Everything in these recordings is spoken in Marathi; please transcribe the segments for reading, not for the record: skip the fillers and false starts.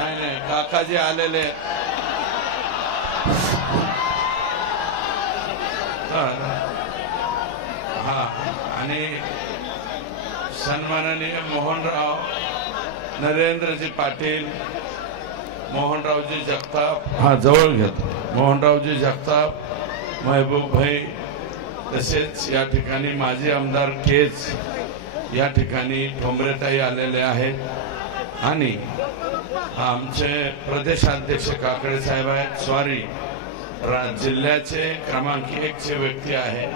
नाही नाही काकाजी आलेले हा आणि सन्माननीय मोहनराव नरेंद्रजी पाटील मोहनरावजी जगताप हा जवळ घेतो मोहनरावजी जगताप महबूब भाई तसेच या ठिकाणी माजी आमदार केज या ठिकाणी ठोंबरेताई आलेले आहेत आणि आमचे प्रदेशाध्यक्ष काकडे साहेब आहेत स्वारी जिल्ह्याचे क्रमांक 1 चे व्यक्ती आहे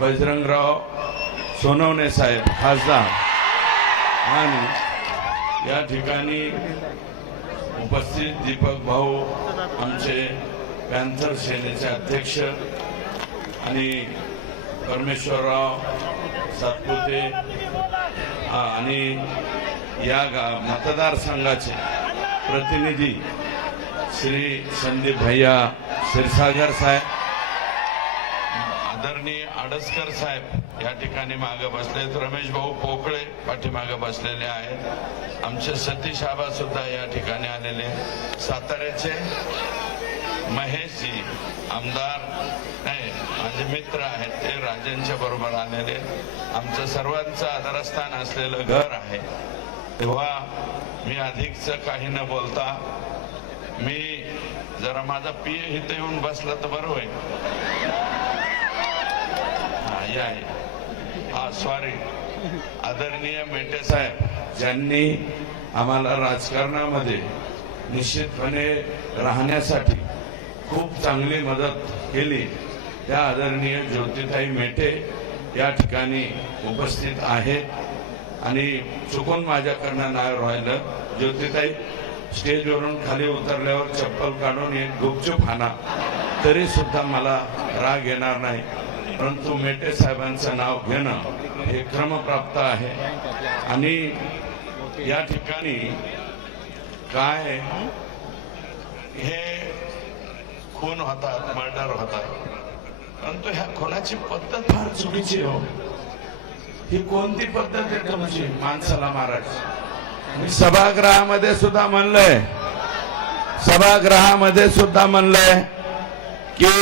बजरंगराव सोनवणे साहेब खासदार आणि या ठिकाणी उपस्थित दीपक भाऊ आमचे पॅन्थर सेनेचे अध्यक्ष आणि परमेश्वरराव सातपुते आणि या मतदारसंघाचे प्रतिनिधी श्री संदीप भैया क्षीरसागर साहेब आदरणीय आडसकर साहेब या ठिकाणी मागे बसलेत रमेश भाऊ पोकळे पाठीमागे बसलेले आहेत आमचे सतीश आबा सुद्धा या ठिकाणी आलेले साताऱ्याचे महेशजी आमदार नाही माझे मित्र आहेत ते राजांच्या बरोबर आलेले आमचं सर्वांचं आदरस्थान असलेलं घर आहे तेव्हा मी अधिकच काही न बोलता मी जरा माझा पीए इथे येऊन बसला तर बरं होईल हा सॉरी आदरणीय मेटे साहेब ज्यांनी आम्हाला राजकारणामध्ये निश्चितपणे राहण्यासाठी खूप चांगली मदत केली त्या आदरणीय ज्योतिताई मेटे या ठिकाणी उपस्थित आहेत आणि चुकून माझ्याकडनं नाव राहिलं ज्योतिताई स्टेजवरून खाली उतरल्यावर चप्पल काढून एक गुपचूप हाना तरी सुद्धा मला राग येणार नाही परंतु मेटे साहेबांचं नाव घेणं हे क्रमप्राप्त आहे आणि या ठिकाणी काय हे खून होतात मर्डर होतात परंतु ह्या खुनाची पद्धत फार चुकीची हो ही कोणती पद्धत आहे तुमची माणसाला मारायची मी सभागृहामध्ये सुद्धा म्हणलंय की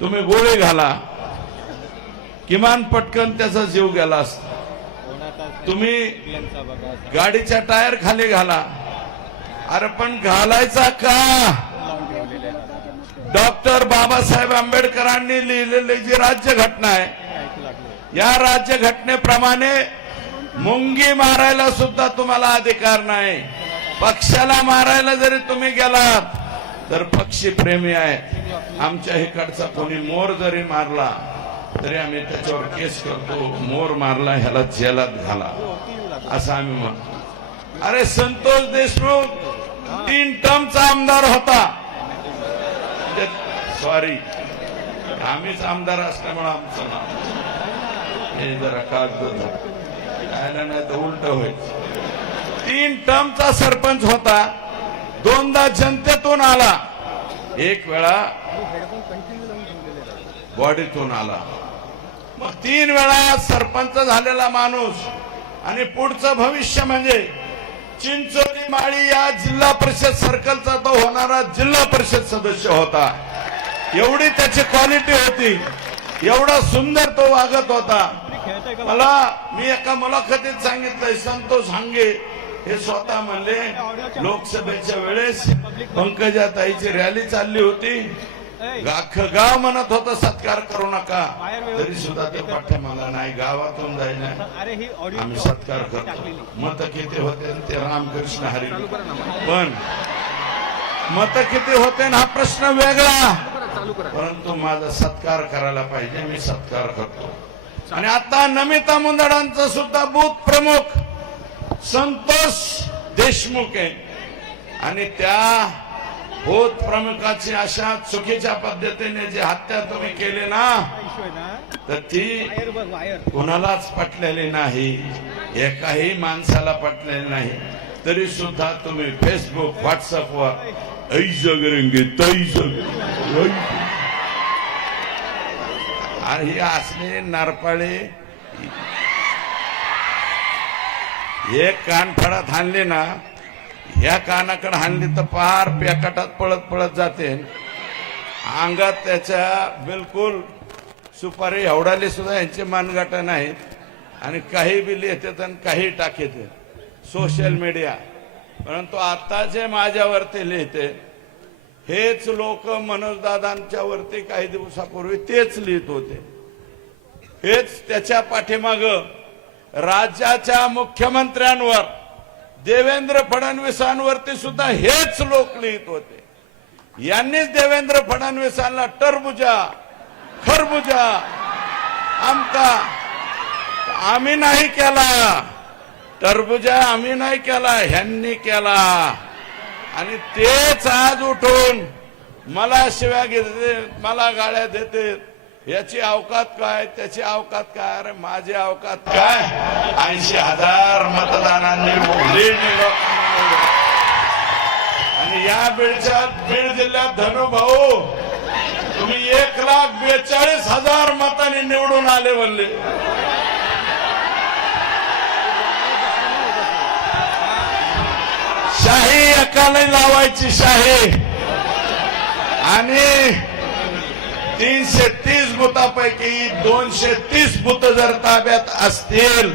तुम्ही गोळी घाला किमान पटकन त्याचा जीव गेला असता तुम्ही गाडीच्या टायर खाली घाला अरे पण घालायचा का डॉक्टर बाबासाहेब आंबेडकरांनी लिहिलेली जी राज्यघटना आहे या राज्यघटनेप्रमाणे मुंगी मारायला सुद्धा तुम्हाला अधिकार नाही पक्षाला मारायला जरी तुम्ही गेलात तर पक्षी प्रेमी आहे आमच्या इकडचा कोणी मोर जरी मारला तरी आम्ही त्याच्यावर केस करतो मोर मारला ह्याला जेलात घाला असं आम्ही म्हणतो अरे संतोष देशमुख 3 टर्मचा आमदार होता सॉरी आम्हीच आमदार असल्यामुळे आमचं नाव हे जरा कागद राहिला नाही तर उलट व्हायचं 3 टर्मचा सरपंच होता 2दा जनतेतून आला 1 वेळा बॉडीतून आला मग 3 वेळा सरपंच झालेला माणूस आणि पुढचं भविष्य म्हणजे चिंचोली माळी या जिल्हा परिषद सर्कलचा तो होणारा जिल्हा परिषद सदस्य होता एवढी त्याची क्वालिटी होती एवढा सुंदर तो वागत होता मी एका मुलाखतीत सांगितलंय संतोष हांगे हे स्वतः म्हणले लोकसभेच्या वेळेस पंकजाताईची रॅली चालली होती अख्खं गाव म्हणत होतं सत्कार करू नका तरी सुद्धा ते पाठीमागा नाही गावातून जायला आम्ही सत्कार करतो मत किती होते ते रामकृष्ण हरी पण मत किती होते हा प्रश्न वेगळा परंतु माझा सत्कार करायला पाहिजे मी सत्कार करतो आणि आता नमिता मुंदडांचा सुद्धा बूथ प्रमुख संतोष देशमुख आहे आणि त्या बूथ प्रमुखाची अशा चुकीच्या पद्धतीने जी हत्या तुम्ही केली ना तर ती कोणालाच पटलेली नाही एकाही माणसाला पटलेली नाही तरी सुद्धा तुम्ही फेसबुक व्हॉट्सअपवर ऐज करेंगे तैज आणि हे असले नारपाळे एक कानफडात आणले ना ह्या कानाकडे हाणली तर पार पेकाटात पळत पळत जाते, अंगात त्याच्या बिलकुल सुपारी एवढाली सुद्धा यांचे मानगाट नाहीत, आणि काही बी लिहितात आणि काही टाकते सोशल मीडिया. परंतु आता जे माझ्यावरती लिहिते हेच लोक मनोजदादांच्या वरती काही दिवसापूर्वी तेच लिहित होते. हेच त्याच्या पाठीमाग राज्याच्या मुख्यमंत्र्यांवर, देवेंद्र फडणवीसांवरती सुद्धा हेच लोक लिहित होते. यांनीच देवेंद्र फडणवीसांना टरबुजा खरबुजा आमका आम्ही नाही केला, टरबुजा आम्ही नाही केला, ह्यांनी केला. आणि तेच आज उठून मला शिव्या घेते, मला गाळ्या देते. याची अवकात काय, त्याची अवकात काय? अरे माझी अवकात काय? 80,000 मतदानांनी लीड लोकांना. आणि या बीड जिल्ह्यात धनुभाऊ तुम्ही 1,42,000 मतांनी निवडून आले म्हणले. शाही एकाला लावायची शाही. आणि 330 बुथापैकी 230 बुथ जर ताब्यात असतील,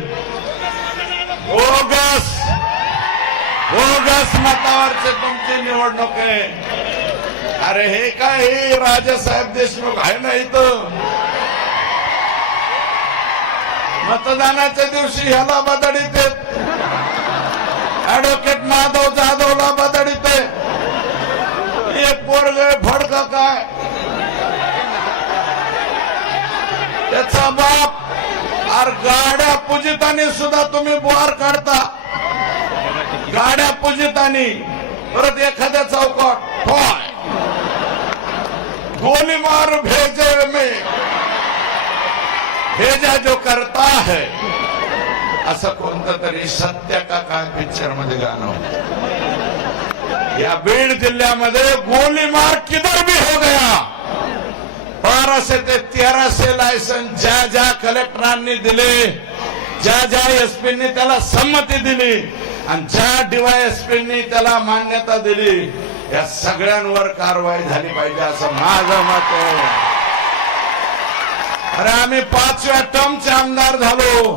बोगस मतावरचे तुमची निवडणूक आहे. अरे हे काय, हे राजासाहेब देशमुख आहे ना इथं. मतदानाच्या दिवशी ह्याला बदडीत ऍडव्होकेट माधव जाधवला बदडीत. एक पोरग फडका काय, त्याचा बाप. अरे गाड्या पूजितानी सुद्धा तुम्ही बुहार काढता, गाड्या पूजितानी. परत एखाद्या चौकात ठोय गोली मार भेजे में भेजा जो करता है, असं कोणतं तरी सत्य का काय पिक्चर मध्ये गाणं. या बीड जिल्ह्यामध्ये गोली मार किधर भी हो गया. 1200 ते 1300 लायसन्स ज्या ज्या कलेक्टरांनी दिले, ज्या एसपींनी त्याला संमती दिली आणि ज्या डीवायएसपींनी त्याला मान्यता दिली, या सगळ्यांवर कारवाई झाली पाहिजे असं माझं मत आहे. अरे आम्ही 5व्या टर्मचे आमदार झालो,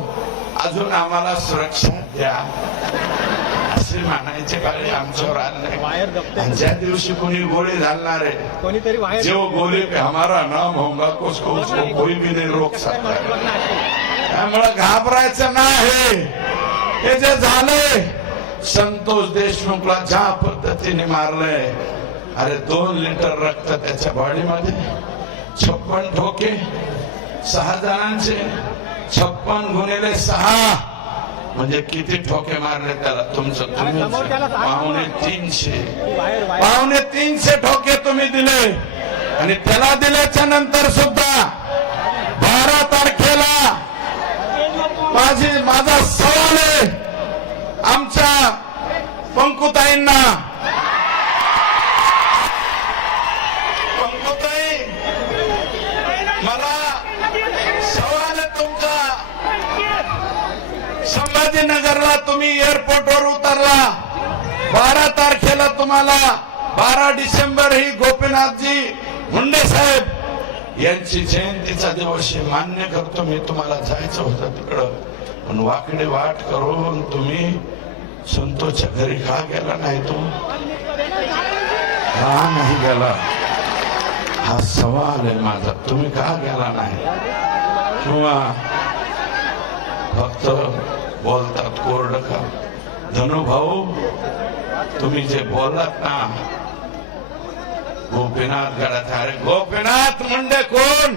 अजून आम्हाला सुरक्षा द्या असे म्हणायचे काळी आमच्यावर आले नाही. ज्या दिवशी कोणी गोळी घालणार आहे, जो गोली पे हमारा नाम होगा उसको कोई भी नहीं रोक सकता. त्यामुळे घाबरायचं नाही. हे जे झाले, संतोष देशमुखला ज्या पद्धतीने मारलंय, अरे 2 लिटर रक्त त्याच्या बॉडीमध्ये, 56 ठोके, 6 जणांचे 56 गुणिले 6 म्हणजे किती ठोके मारले त्याला तुमचं. तुम्ही 350 ठोके तुम्ही दिले. आणि त्याला दिल्याच्या नंतर सुद्धा 12 तारखेला माझा सवाल आहे आमच्या पंकुताईंना. पंकुताई, मला सवाल आहे तुमचा. संभाजीनगरला तुम्ही एअरपोर्टवर उतरला, 12 तारखेला तुम्हाला 12 डिसेंबर ही गोपीनाथजी मुंडे साहेब यांची जयंतीचा दिवस मान्य करतो मी. तुम्हाला जायचं होतं तिकडं, पण वाकडे वाट करून तुम्ही संतोषच्या घरी का गेला नाही? तो का नाही गेला हा सवाल आहे माझा. तुम्ही का गेला नाही? किंवा फक्त बोलतात कोरड का? धनुभाऊ, तुम्ही जे बोललात ना गोपीनाथ गडात, अरे गोपीनाथ मुंडे कोण?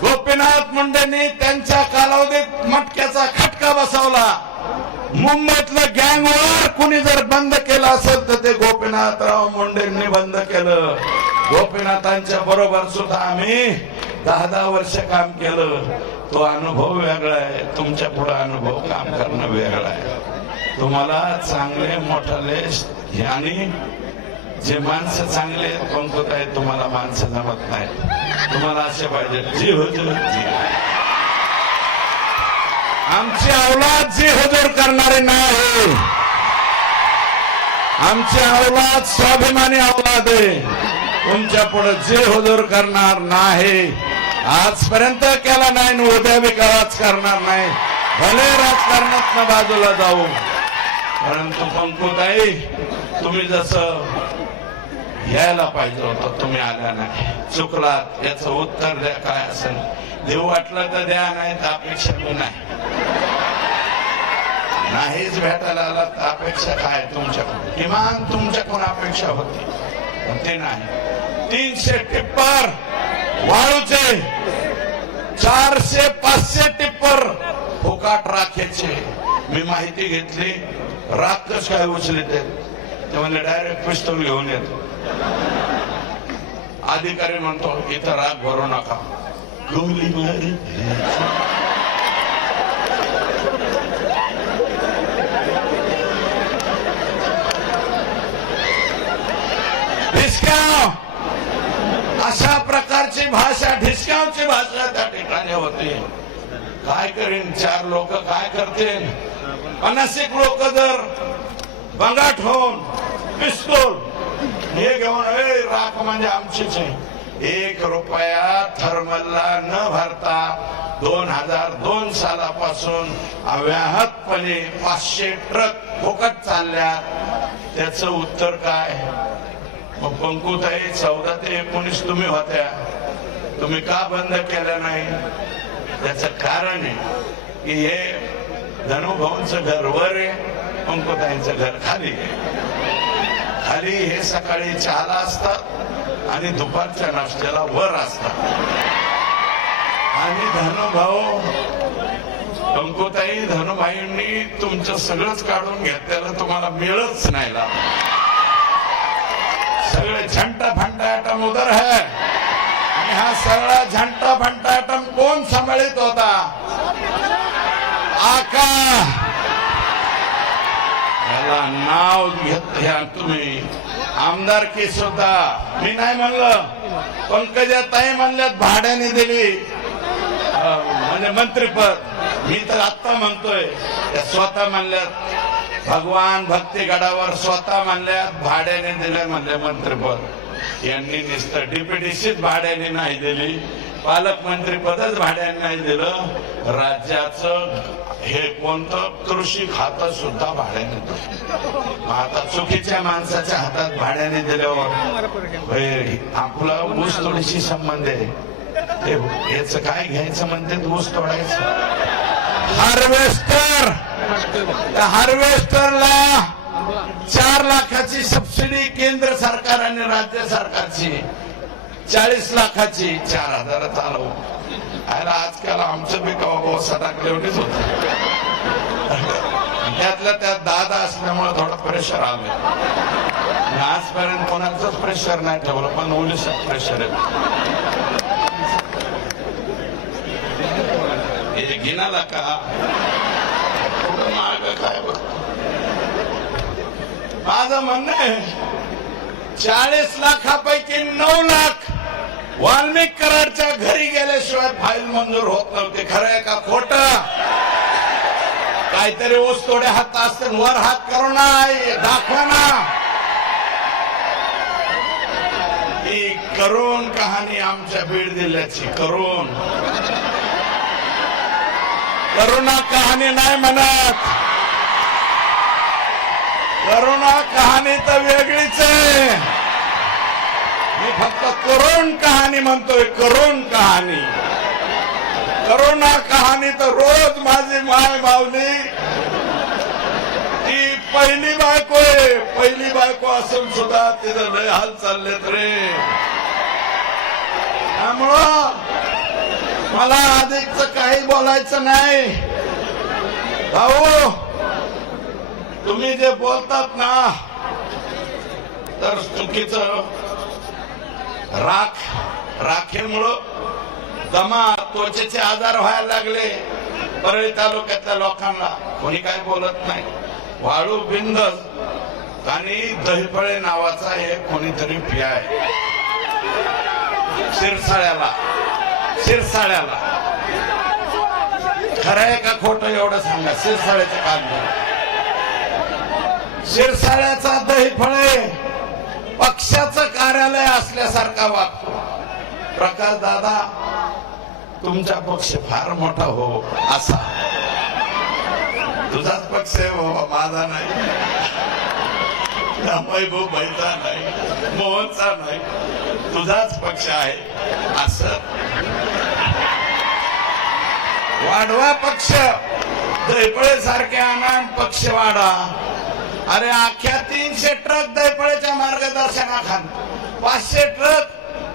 गोपीनाथ मुंडेंनी त्यांच्या कालावधीत मटक्याचा खटका बसवला. मुंबईतलं गँगवॉर कुणी जर बंद केलं असेल तर ते गोपीनाथराव मुंडेंनी बंद केलं. गोपीनाथांच्या बरोबर सुद्धा आम्ही 10-10 वर्ष काम केलं. तो अनुभव वेगळा आहे, तुमच्या पुढे अनुभव काम करणं वेगळं आहे. तुम्हाला चांगले मोठाले आणि जे माणसं चांगले पंकत आहेत, तुम्हाला माणसं जमत नाही. तुम्हाला असे पाहिजे जी हुजूर जी. आमची औलाद जी हुजूर करणारे नाही. आमची औलाद स्वाभिमानी औलाद आहे. तुमच्या पुढे जे हुजूर करणार नाही, आजपर्यंत केला नाही आणि उद्या बी कवाच करणार नाही. भले राजकारणात बाजूला जाऊ, परंतु पंकुताई तुम्ही जसं यायला पाहिजे होतं तुम्ही आल्या नाही, चुकलात. याचं उत्तर द्या काय असेल. देऊ वाटलं तर द्या, नाही तर अपेक्षा नाही. नाहीच भेटायला आला तर अपेक्षा काय तुमच्याकडून? किमान तुमच्याकडून अपेक्षा होती, पण ते नाही. 300 टिप्पर वाळूचे, 400-500 टिप्पर फुकाट राखेचे. मी माहिती घेतली, राख कस काय उचले ते म्हणले डायरेक्ट पिस्तूल घेऊन येतो. अधिकारी म्हणतो इथं राख भरू नका, गोळी मारी. ढिसक्याव, अशा प्रकारची भाषा, ढिसक्यावची भाषा त्या ठिकाणी होती. काय करीन 4 लोक काय करतील? 50 लोक जर बंगाट होऊन पिस्तूल हे घेऊन राख म्हणजे आमचीच आहे. 1 रुपया थर्मलला न भरता 2002 सालापासून अव्याहतपणे 500 ट्रक फुकट चालल्या. त्याचं उत्तर काय? मग पंकुताई 14 ते 19 तुम्ही होत्या, तुम्ही का बंद केलं नाही? त्याचं कारण आहे की हे धनुभाऊंचं घर वर आहे, पंकुताईंचं घर खाली आहे. खाली हे सकाळी चहाला असतात आणि दुपारच्या नाश्त्याला वर असतात. आणि धनुभाऊ पंकुताई धनुभाईंनी तुमचं सगळंच काढून घेतलेलं तुम्हाला मिळच नाही. सगळे झंटा फंटा आटम उधर है. आणि हा सगळा झंटा फंटा आटम कोण सांभाळित होता? आका. याला नाव घेत तुम्ही. आमदारकी सुद्धा मी नाही म्हणलं, पंकजाताई म्हणल्यात भाड्याने दिली म्हणजे मंत्रीपद. मी तर आत्ता म्हणतोय त्या स्वतः म्हणल्यात भगवान भक्तीगडावर स्वतः म्हणल्यात भाड्याने दिले म्हणले मंत्रीपद. यांनी नुसतं डीपीडीसीच भाड्याने नाही दिली, पालकमंत्री पदच भाड्याने नाही दिलं. राज्याचं हे कोणतं कृषी खातं सुद्धा भाड्याने दिलं. आता चुकीच्या माणसाच्या हातात भाड्याने दिल्यावर आपला ऊस तोडीशी संबंध आहे. याच काय घ्यायचं म्हणते ऊस तोडायचं. हार्वेस्टर, त्या हार्वेस्टरला 4 लाखाची सबसिडी केंद्र सरकार आणि राज्य सरकारची, 40 लाखाची 4,000 चालवू. आजकाल आमचं बी कवा सटाकलेवढीच होत. त्यातल्या त्यात दादा असल्यामुळे थोडं प्रेशर आलं. आजपर्यंत कोणाचंच प्रेशर नाही ठेवलं, पण ओलीसात प्रेशर आहे. हे घेणाला का माग काय बघ. माझं म्हणणं आहे 40 लाखापैकी 9 लाख वाल्मिक कराडच्या घरी गेल्याशिवाय फाईल मंजूर होत नव्हते. खरं आहे का खोटं? काहीतरी ऊस तोडे हात असतील, वर हात करू नये, दाखवा ना. ही करुण कहाणी आमच्या बीड जिल्ह्याची. करुणा कहाणी नाही म्हणत, करुणा कहाणी तर वेगळीच आहे. मी फक्त करुण कहाणी म्हणतोय. करुण कहाणी, करुणा कहाणी तर रोज माझी माय माऊली ती पहिली बायको आहे. पहिली बायको असून सुद्धा तिथं लय हाल चाललेत रे. त्यामुळं मला अधिकच काही बोलायचं नाही. भाऊ तुम्ही जे बोलतात ना तर चुकीचं. राखेमुळं दमा त्वचेचे आजार व्हायला लागले परळी तालुक्यातल्या लोकांना. कोणी काय बोलत नाही. वाळू बिंद आणि दहीफळे नावाचा एक कोणीतरी पियाय शिरसाळ्याला. खरं आहे का खोटं एवढं सांगा. शिरसाळ्याचं काम शिरसाळ्याचा दहीफळे पक्षाचं कार्यालय असल्यासारखा वागतो. प्रकाश दादा, तुमचा पक्ष फार मोठा हो असा. तुझाच पक्ष आहे बाबा, माझा नाही, महबूबाईचा नाही, मोहनचा नाही, तुझाच पक्ष आहे असं. वाढवा पक्ष, दैफळे सारखे आनंद पक्ष वाढा. अरे अख्ख्या 300 ट्रक दैफळेच्या मार्गदर्शनाखाली, 500 ट्रक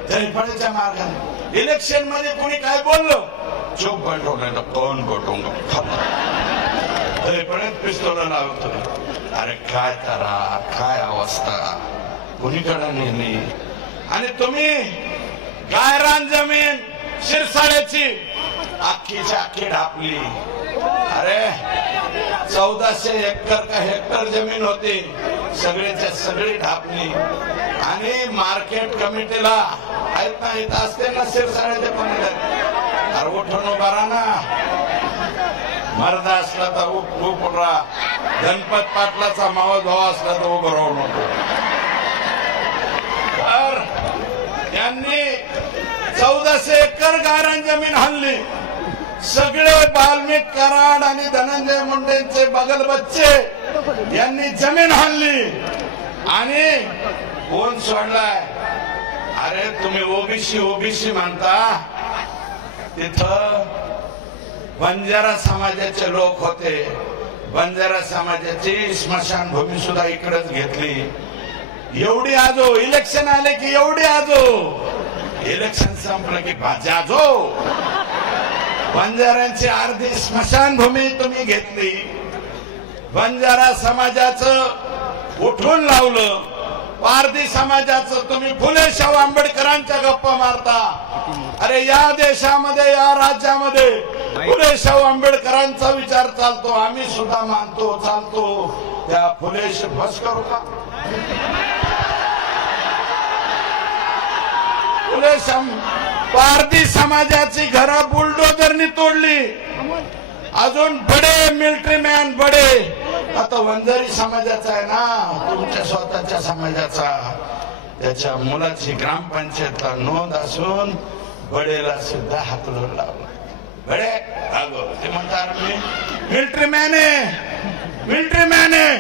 दैफळेच्या मार्गाने. इलेक्शन मध्ये कोणी काय बोललो, चुप बैठो नाही तर कोण बोटूंगा. दैफळेत पिस्तोल लावतो. अरे काय करा, काय अवस्था, कुणीकडे नेली. आणि तुम्ही गायरान जमीन शिरसाळ्याची अख्खीच्या अख्खी ढापली. अरे 1400 एकर का हेक्टर जमीन होती, सगळीच्या सगळी ढापली. आणि मार्केट कमिटीला आहेत ना, इथं असते ना शिरसाळ्याचे पण, अरे उठून उभा राहा ना. मर्द असला तर उभं राहा, गणपत पाटलाचा मावस भाव असला तर उभं राहू नको. तर त्यांनी 1400 एकर गायरान जमीन हल्ली. सगळे वाल्मिक कराड आणि धनंजय मुंडेंचे बगल बच्चे यांनी जमीन हल्ली. आणि कोण सोडलाय. अरे तुम्ही ओबीसी म्हणता, तिथं बंजारा समाजाचे लोक होते. बंजारा समाजाची स्मशानभूमी सुद्धा इकडेच घेतली. एवढी आजो, इलेक्शन आले की एवढी आजो, इलेक्शन संपलं की बाजाजो. बंजाऱ्यांची अर्धी स्मशानभूमी तुम्ही घेतली. बंजारा समाजाचं उठून लावलं. पारधी समाजाचं तुम्ही फुले शाहू आंबेडकरांच्या गप्पा मारता. अरे या देशामध्ये, या राज्यामध्ये फुले शाहू आंबेडकरांचा विचार चालतो. आम्ही सुद्धा मानतो, चालतो. त्या फुलेशी बस करू का. फुले पारधी समाजाची घरं बुलडोजरनी तोडली. अजून बडे मिलिटरी मॅन बडे. आता वंजारी समाजाचा आहे ना, तुमच्या स्वतःच्या समाजाचा, त्याच्या मुलाची ग्रामपंचायतला नोंद असून बडेला सुद्धा हाकलून लावला. बडे अगो ते म्हणतात मी मिलिटरी मॅन आहे, मिलिटरी मॅन आहे.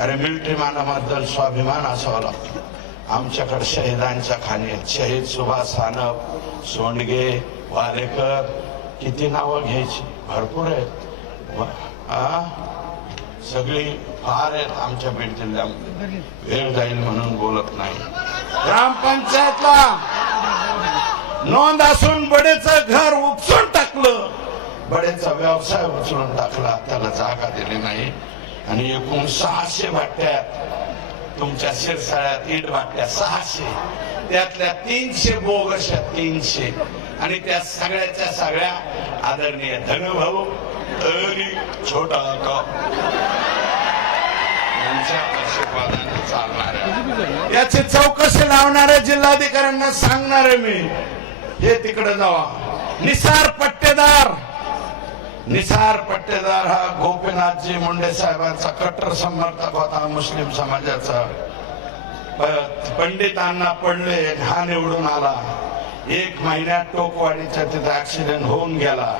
अरे मिलिटरी मॅनाबद्दल स्वाभिमान असावा लागतो. आमच्याकडे शहीदांच्या खाणी आहेत. शहीद सुभाष सानप, सोंडगे, वालेकर, किती नावं घ्यायची, भरपूर आहेत. सगळी फार आहेत आमच्या बीड जिल्ह्यामध्ये. वेळ जाईल म्हणून बोलत नाही. ग्रामपंचायतला नोंद असून बडेचं घर उपसून टाकलं. बडेचा व्यवसाय उचलून टाकला, त्याला जागा दिली नाही. आणि एकूण 600 भट्ट्यात तुमच्या शिरसाळ्यात इट भाट्या 600, त्यातल्या 300 बोगस, 300. आणि त्या सगळ्याच्या सगळ्या आदरणीय धनुभाऊ तरी छोटा का यांच्या आशीर्वादाने चालणाऱ्या, याची चौकशी लावणाऱ्या जिल्हाधिकाऱ्यांना सांगणारे मी, हे तिकडे जावा. निसार पट्टेदार, निसार पट्टेदार हा गोपीनाथजी मुंडे साहेबांचा कट्टर समर्थक होता. मुस्लिम समाजाचा. पंडितांना पडले, हा निवडून आला. 1 महिन्यात टोकवाडीच्या तिथे ऍक्सिडेंट होऊन गेला.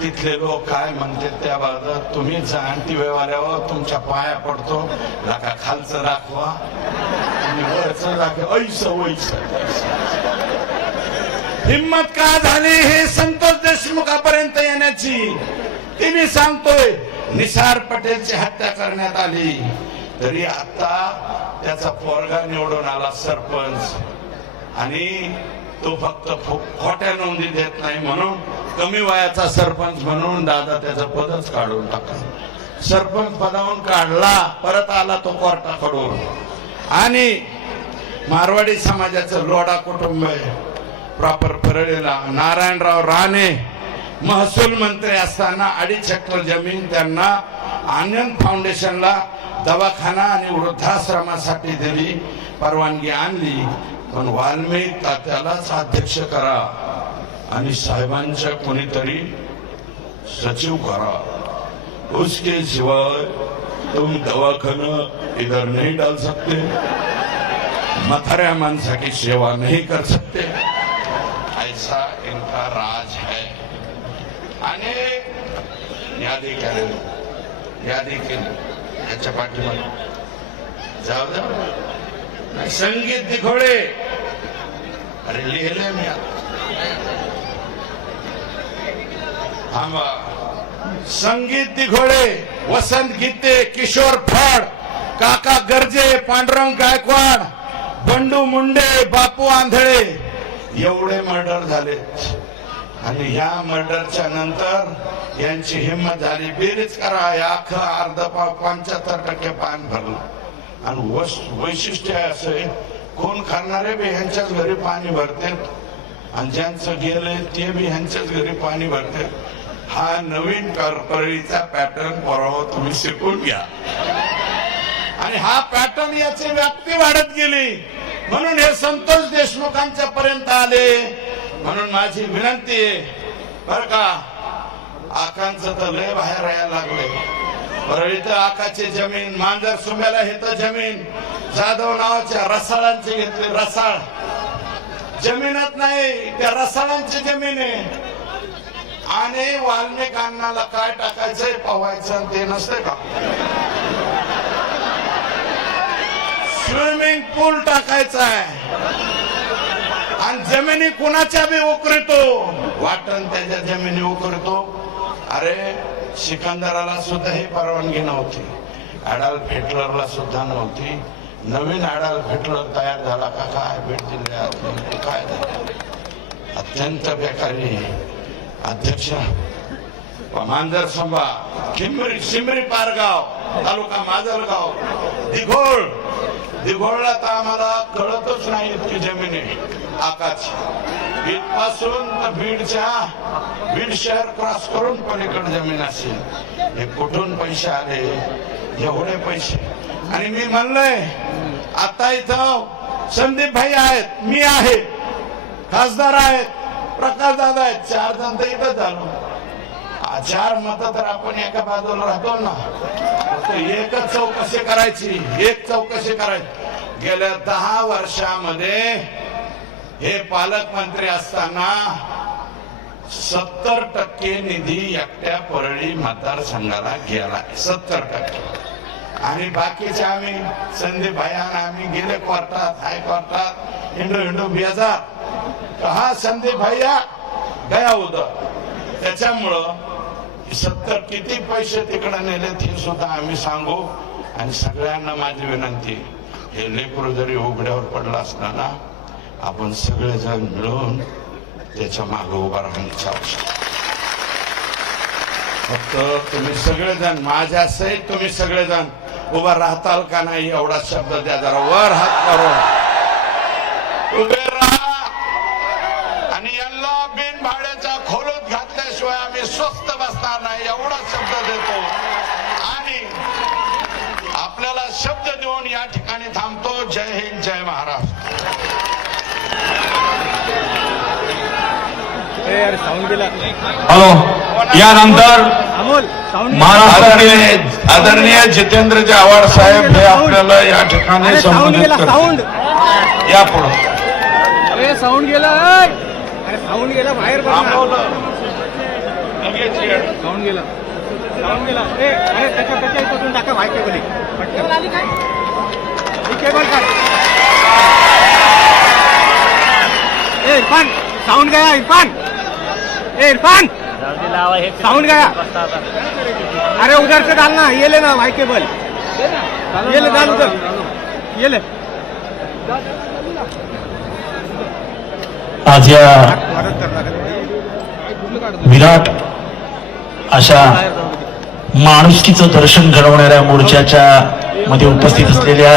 तिथले लोक काय म्हणते त्याबाबत तुम्ही जाणती व्यवहारावर तुमच्या पाया पडतो. नका खालचं दाखवा, वरचं दाखवा. हिम्मत का झाली हे संतोष देशमुखापर्यंत येण्याची, तिने सांगतोय. निसार पटेलची हत्या करण्यात आली तरी आता त्याचा पोरगा निवडून आला सरपंच. आणि तो फक्त खोट्या नोंदी देत नाही म्हणून कमी वयाचा सरपंच म्हणून दादा त्याचं पदच काढून टाकलं. सरपंच पदावरून काढला, परत आला तो कोर्टाकडून. आणि मारवाडी समाजाचं लोढा कुटुंब आहे, प्रॉपर परळीला. नारायणराव राणे महसूल मंत्री असताना 2.5 हेक्टर जमीन त्यांना आनंद फाउंडेशनला दवाखाना आणि वृद्धाश्रमासाठी दिली, परवानगी आणली. पण वाल्मिक तात्यालाच अध्यक्ष करा आणि साहेबांच्या कोणीतरी सचिव करा, उसके शिवाय तुम दवाखाना इधर नहीं डाल सकते, मथाऱ्या माणसा की सेवा नहीं कर सकते, ऐसा इनका राज है. आणि यादी केली याच्या पाठीमागे जाऊ द्या. संगीत दिघोळे, अरे लिहिले मी थांबा. संगीत दिघोळे, वसंत गीते, किशोर फड, काका गर्जे, पांडुरंग गायकवाड, बंडू मुंडे, बापू आंधळे एवढे मर्डर झालेत. आणि ह्या मर्डरच्या नंतर यांची हिंमत झाली, बेरीज करा, अख्खं अर्ध 75% पान भरलं. आणि वैशिष्ट्य असं आहे, कोण करणारे बी ह्यांच्याच घरी पाणी भरतात आणि ज्यांचं गेले ते बी ह्यांच्याच घरी पाणी भरतात. हा नवीन परळीचा पॅटर्न परवा तुम्ही शिकून घ्या. आणि हा पॅटर्न याची व्याप्ती वाढत गेली म्हणून हे संतोष देशमुखांच्या पर्यंत आले. म्हणून माझी विनंती आहे बर का, आकांचं तर लय बाहेर यायला लागले. परळीत आकाची जमीन, मांजर सुम्याला हे तर जमीन जाधव नावाच्या रसाळांची घेतली. रसाळ जमीनच नाही, त्या रसाळांची जमीन आहे. आणि वाल्मिक अण्णाला काय टाकायचंय पवायचं ते नसते का, स्विमिंग पूल टाकायचा आहे. आणि जमिनी कुणाच्या बी उकरतो, वाटण त्याच्या जमिनी उकरतो. अरे सिकंदराला सुद्धा ही परवानगी नव्हती, अडॉल्फ हिटलरला सुद्धा नव्हती. नवीन अडॉल्फ हिटलर तयार झाला का काय भेट दिली काय अत्यंत बेकारी. अध्यक्ष मांजर संभा, शिमरी पारगाव तालुका माजलगाव, दिघोळला तर आम्हाला कळतच नाही इतकी जमीन आहे आकाश. बीडपासून तर बीड शहर क्रॉस करून पलीकडे जमीन असेल. हे कुठून पैसे आले एवढे पैसे. आणि मी म्हणलंय आता इथं संदीप भाई आहेत, मी आहे, खासदार आहेत, प्रकाश दादा आहेत, 4 जण तर इथं झालो. 4 मत तर आपण एका बाजूला राहतो ना. एकच चौकशी करायची, एक चौकशी करायची. गेल्या 10 वर्षामध्ये हे पालकमंत्री असताना 70% निधी एकट्या परळी मतदारसंघाला गेला, 70%. आणि बाकीचे आम्ही संदीप भाईंना आम्ही गेले कोर्टात, हायकोर्टात हिंडू बेजार. हा संदीप भैया गया उधर. त्याच्यामुळं 70 किती पैसे तिकडे नेलेत हे सुद्धा आम्ही सांगू. आणि सगळ्यांना माझी विनंती, हे लेकरू जरी उघड्यावर पडला असताना आपण सगळेजण मिळून त्याच्या मागे उभा राहण्याची आवश्यकता. फक्त तुम्ही सगळेजण माझ्या सहित तुम्ही सगळेजण उभा राहताल का नाही एवढा शब्द द्या. जरा वर हात करून उभे राहा. आणि यांना बिन भाड्याच्या खोलीत घातल्याशिवाय आम्ही स्वस्त बसणार नाही एवढा शब्द देतो. आणि आपल्याला शब्द देऊन या ठिकाणी थांबतो. जय हिंद, जय महाराष्ट्र. हॅलो. यानंतर महाराष्ट्राचे आदरणीय जितेंद्रजी आव्हाड साहेब हे आपल्याला या ठिकाणी संबोधित करतील. या पुढे साऊंड गेला, साऊंड गेला बाहेर, साऊंड गेला, साऊंड गेला. अरे त्याच्या इथून टाका भाई केबल, केबल काढ. इरफान साऊंड गया, इरफान, इरफान साउंड गया. अरे उधर से डालना, ये लेना भाई केबल, ये ले डाल उधर, ये ले. आज या विराट अशा माणुसकीचं दर्शन घडवणाऱ्या मोर्चाच्या मध्ये उपस्थित असलेल्या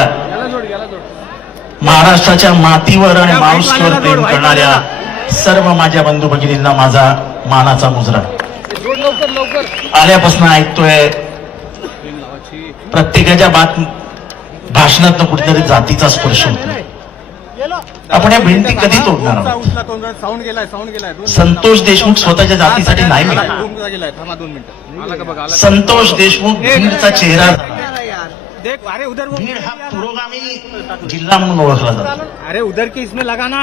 महाराष्ट्राच्या मातीवर आणि माणुसकीवर प्रेम करणाऱ्या सर्व माझ्या बंधू भगिनींना माझा मानाचा मुजरा. आल्यापासून ऐकतोय प्रत्येकाच्या भाषणात कुठेतरी जातीचा स्पर्श होतो. आपण या भिंती कधी तोडणार आहोत? संतोष देशमुख स्वतःच्या जातीसाठी नाही मिळाला. संतोष देशमुख बीडचा चेहरा झाला. देख अरे उधर वो बीड हा पुरोगामी जिल्हा म्हणून ओळखला जातो. अरे उधर की इसमें लगा ना.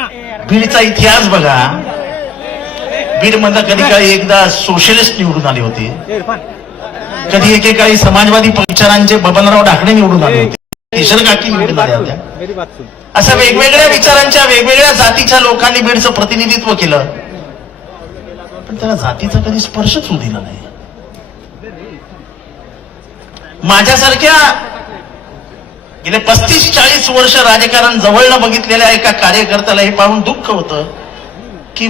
बीडचा इतिहास बघा. बीड मधला कधी काळी एकदा सोशलिस्ट निवडून आले होते, ए इरफान कधी एकेकाळी समाजवादी पक्षांचे बबनराव ढाकणे निवडून आले होते, किशोर काकी निवडून आल्या होत्या. मेरी बात सुन. अशा वेगवेगळ्या विचारांच्या वेगवेगळ्या जातीच्या लोकांनी बीडचं प्रतिनिधित्व केलं, पण त्याला जातीचा कधी स्पर्शच होऊ दिला नाही. माझ्यासारख्या गेले 35-40 वर्ष राजकारण जवळनं बघितलेल्या एका कार्यकर्त्याला हे पाहून दुःख होतं की